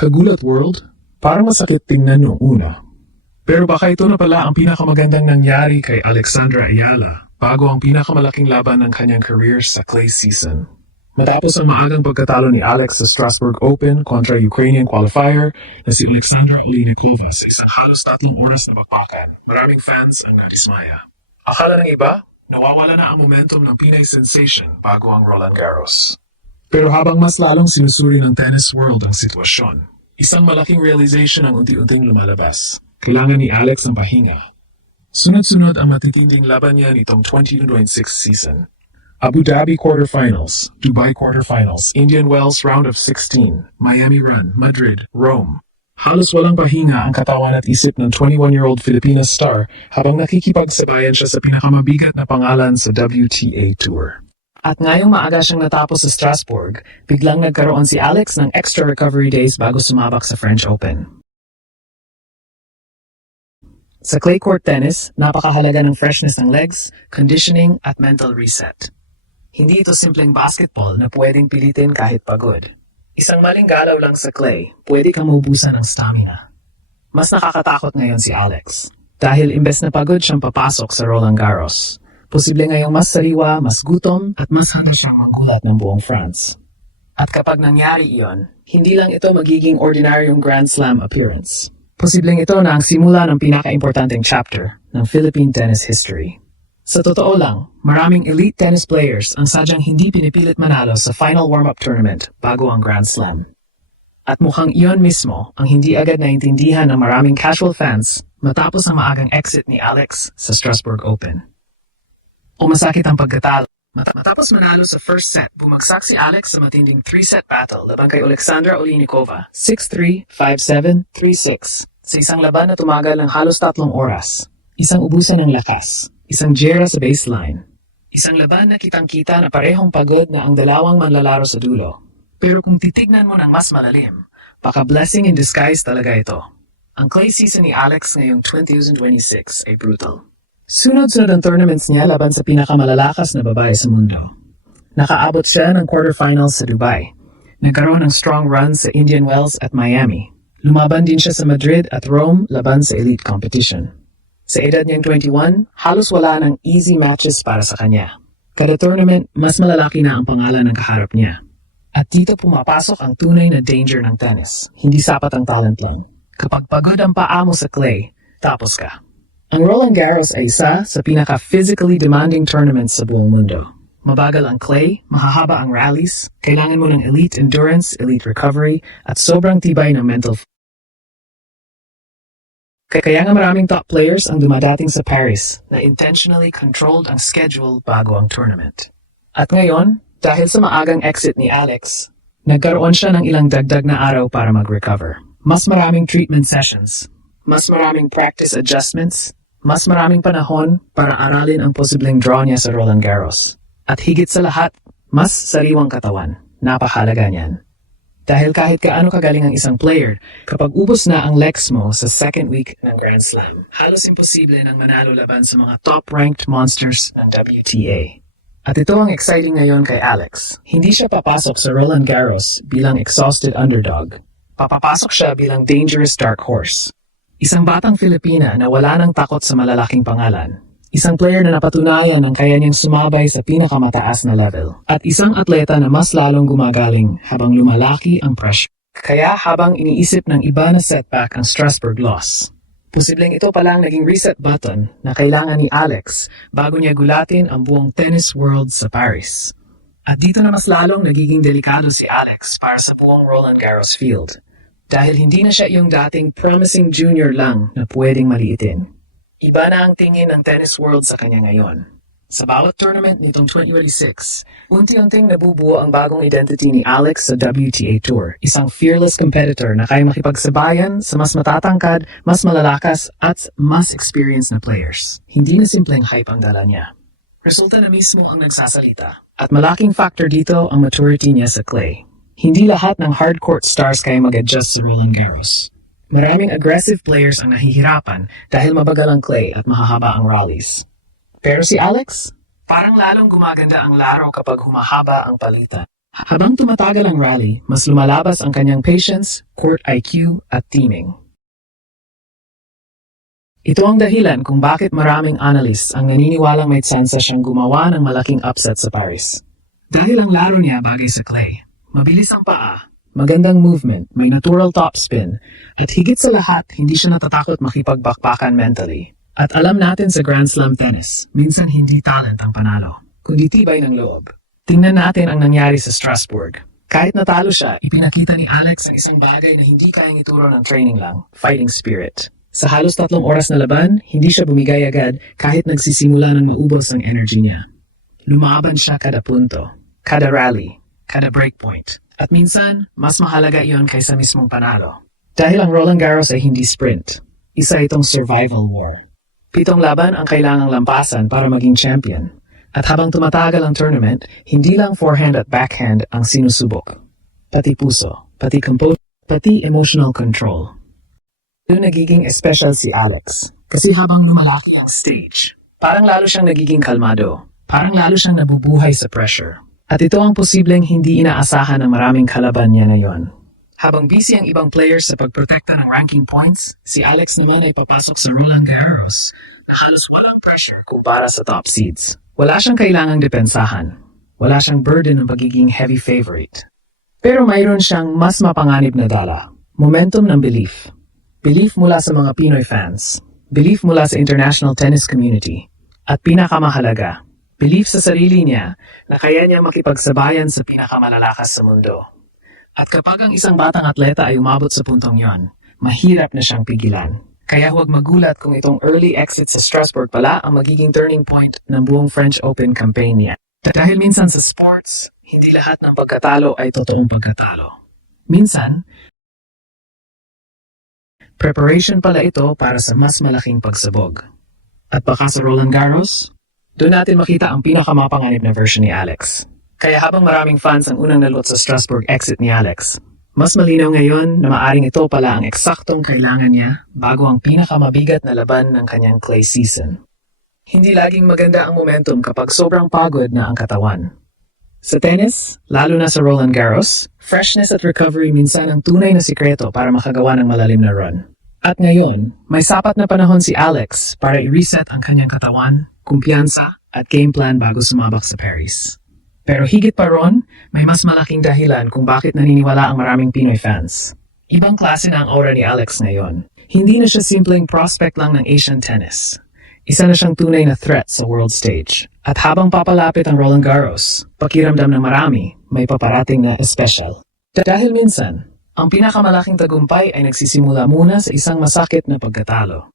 Kagulat world? Parang masakit tingnan nung una. Pero baka ito na pala ang pinakamagandang nangyari kay Alexandra Ayala bago ang pinakamalaking laban ng kanyang career sa clay season. Matapos ang maagang pagkatalo ni Alex sa Strasbourg Open kontra Ukrainian qualifier na si Alexandra Oleinikova sa isang halos 3 oras na bakbakan, maraming fans ang nadismaya. Akala ng iba, nawawala na ang momentum ng Pinay sensation bago ang Roland Garros. Pero habang mas lalong sinusuri ng tennis world ang sitwasyon, isang malaking realization ang unti-unting lumalabas. Kailangan ni Alex ang pahinga. Sunod-sunod ang matitinding laban niya nitong 2026 season. Abu Dhabi quarterfinals, Dubai quarterfinals, Indian Wells round of 16, Miami Run, Madrid, Rome. Halos walang pahinga ang katawan at isip ng 21-year-old Filipina star habang nakikipagsabayan siya sa pinakamabigat na pangalan sa WTA Tour. At ngayong maaga siyang natapos sa Strasbourg, biglang nagkaroon si Alex ng extra recovery days bago sumabak sa French Open. Sa clay court tennis, napakahalaga ng freshness ng legs, conditioning at mental reset. Hindi ito simpleng basketball na pwedeng pilitin kahit pagod. Isang maling galaw lang sa clay, pwede kang maubusan ng stamina. Mas nakakatakot ngayon si Alex. Dahil imbes na pagod siyang papasok sa Roland Garros. Posible ngayong mas sariwa, mas gutom, at mas handa siyang manggulat ng buong France. At kapag nangyari iyon, hindi lang ito magiging ordinaryong Grand Slam appearance. Posibleng ito na ang simula ng pinaka-importanteng chapter ng Philippine tennis history. Sa totoo lang, maraming elite tennis players ang sadyang hindi pinipilit manalo sa final warm-up tournament bago ang Grand Slam. At mukhang iyon mismo ang hindi agad naintindihan ng maraming casual fans matapos ang maagang exit ni Alex sa Strasbourg Open. Umasakit ang pagkatalo. Matapos manalo sa first set, bumagsak si Alex sa matinding 3-set battle laban kay Alexandra Oleinikova, 6-3, 5-7, 3-6. Sa isang laban na tumagal ng halos 3 oras. Isang ubusan ng lakas, isang jera sa baseline. Isang laban na kitang-kita na parehong pagod na ang dalawang manlalaro sa dulo. Pero kung titignan mo ng mas malalim, baka blessing in disguise talaga ito. Ang clay season ni Alex ngayong 2026 ay brutal. Sunod-sunod ang tournaments niya laban sa pinakamalalakas na babae sa mundo. Nakaabot siya ng quarterfinals sa Dubai. Nagkaroon ng strong run sa Indian Wells at Miami. Lumaban din siya sa Madrid at Rome laban sa elite competition. Sa edad niyang 21, halos wala ng easy matches para sa kanya. Kada tournament, mas malalaki na ang pangalan ng kaharap niya. At dito pumapasok ang tunay na danger ng tennis. Hindi sapat ang talent lang. Kapag pagod ang paa mo sa clay, tapos ka. Ang Roland Garros ay isa sa pinaka-physically demanding tournaments sa buong mundo. Mabagal ang clay, mahahaba ang rallies, kailangan mo ng elite endurance, elite recovery, at sobrang tibay ng mental. Kaya nga maraming top players ang dumadating sa Paris na intentionally controlled ang schedule bago ang tournament. At ngayon, dahil sa maagang exit ni Alex, nagkaroon siya ng ilang dagdag na araw para mag-recover. Mas maraming treatment sessions, mas maraming practice adjustments, mas maraming panahon para aralin ang posibleng draw niya sa Roland Garros. At higit sa lahat, mas sariwang katawan. Napakahalaga niyan. Dahil kahit kaano kagaling ang isang player, kapag ubos na ang legs mo sa second week ng Grand Slam, halos imposible nang manalo laban sa mga top-ranked monsters ng WTA. At ito ang exciting ngayon kay Alex. Hindi siya papasok sa Roland Garros bilang exhausted underdog. Papapasok siya bilang dangerous dark horse. Isang batang Filipina na wala nang takot sa malalaking pangalan. Isang player na napatunayan ang kaya niyang sumabay sa pinakamataas na level. At isang atleta na mas lalong gumagaling habang lumalaki ang pressure. Kaya habang iniisip ng iba na setback ang Strasbourg loss, posibleng ito palang naging reset button na kailangan ni Alex bago niya gulatin ang buong tennis world sa Paris. At dito na mas lalong nagiging delikado si Alex para sa buong Roland Garros field. Dahil hindi na siya yung dating promising junior lang na pwedeng maliitin. Iba na ang tingin ng tennis world sa kanya ngayon. Sa bawat tournament nitong 2026, unti-unting nabubuo ang bagong identity ni Alex sa WTA Tour. Isang fearless competitor na kaya makipagsabayan sa mas matatangkad, mas malalakas at mas experienced na players. Hindi na simpleng hype ang dala niya. Resulta na mismo ang nagsasalita. At malaking factor dito ang maturity niya sa clay. Hindi lahat ng hardcourt stars kaya mag-adjust sa Roland Garros. Maraming aggressive players ang nahihirapan dahil mabagal ang clay at mahahaba ang rallies. Pero si Alex, parang lalong gumaganda ang laro kapag humahaba ang palitan. Habang tumatagal ang rally, mas lumalabas ang kanyang patience, court IQ at teaming. Ito ang dahilan kung bakit maraming analysts ang naniniwalang may tsansa siyang gumawa ng malaking upset sa Paris. Dahil ang laro niya bagay sa clay. Mabilis ang paa, magandang movement, may natural topspin, at higit sa lahat, hindi siya natatakot makipagbakbakan mentally. At alam natin sa Grand Slam tennis, minsan hindi talent ang panalo, kundi tibay ng loob. Tingnan natin ang nangyari sa Strasbourg. Kahit natalo siya, ipinakita ni Alex ang isang bagay na hindi kayang ituro ng training lang, fighting spirit. Sa halos 3 oras na laban, hindi siya bumigay agad kahit nagsisimula ng maubos ang energy niya. Lumaban siya kada punto, kada rally, kada breakpoint. At minsan, mas mahalaga iyon kaysa mismong panalo. Dahil ang Roland Garros ay hindi sprint. Isa itong survival war. 7 laban ang kailangang lampasan para maging champion. At habang tumatagal ang tournament, hindi lang forehand at backhand ang sinusubok. Pati puso, pati composure, pati emotional control. Doon nagiging special si Alex. Kasi habang lumalaki ang stage, parang lalo siyang nagiging kalmado. Parang lalo siyang nabubuhay sa pressure. At ito ang posibleng hindi inaasahan ng maraming kalaban niya ngayon. Habang busy ang ibang players sa pagprotekta ng ranking points, si Alex naman ay papasok sa Roland Garros na halos walang pressure kumpara sa top seeds. Wala siyang kailangang depensahan. Wala siyang burden ng pagiging heavy favorite. Pero mayroon siyang mas mapanganib na dala. Momentum ng belief. Belief mula sa mga Pinoy fans. Belief mula sa international tennis community. At pinakamahalaga, belief sa sarili niya na kaya niya makipagsabayan sa pinakamalalakas sa mundo. At kapag ang isang batang atleta ay umabot sa puntong yon, mahirap na siyang pigilan. Kaya huwag magulat kung itong early exit sa Strasbourg pala ang magiging turning point ng buong French Open campaign niya. Dahil minsan sa sports, hindi lahat ng pagkatalo ay totoong pagkatalo. Minsan, preparation pala ito para sa mas malaking pagsabog. At baka sa Roland Garros, doon natin makita ang pinakamapanganib na version ni Alex. Kaya habang maraming fans ang unang nalot sa Strasbourg exit ni Alex, mas malinaw ngayon na maaring ito pala ang eksaktong kailangan niya bago ang pinakamabigat na laban ng kanyang clay season. Hindi laging maganda ang momentum kapag sobrang pagod na ang katawan. Sa tennis, lalo na sa Roland Garros, freshness at recovery minsan ang tunay na sikreto para makagawa ng malalim na run. At ngayon, may sapat na panahon si Alex para i-reset ang kanyang katawan, kumpiyansa at game plan bago sumabak sa Paris. Pero higit pa ron, may mas malaking dahilan kung bakit naniniwala ang maraming Pinoy fans. Ibang klase na ang aura ni Alex ngayon. Hindi na siya simpleng prospect lang ng Asian tennis. Isa na siyang tunay na threat sa world stage. At habang papalapit ang Roland Garros, pakiramdam ng marami, may paparating na special. Dahil minsan, ang pinakamalaking tagumpay ay nagsisimula muna sa isang masakit na pagkatalo.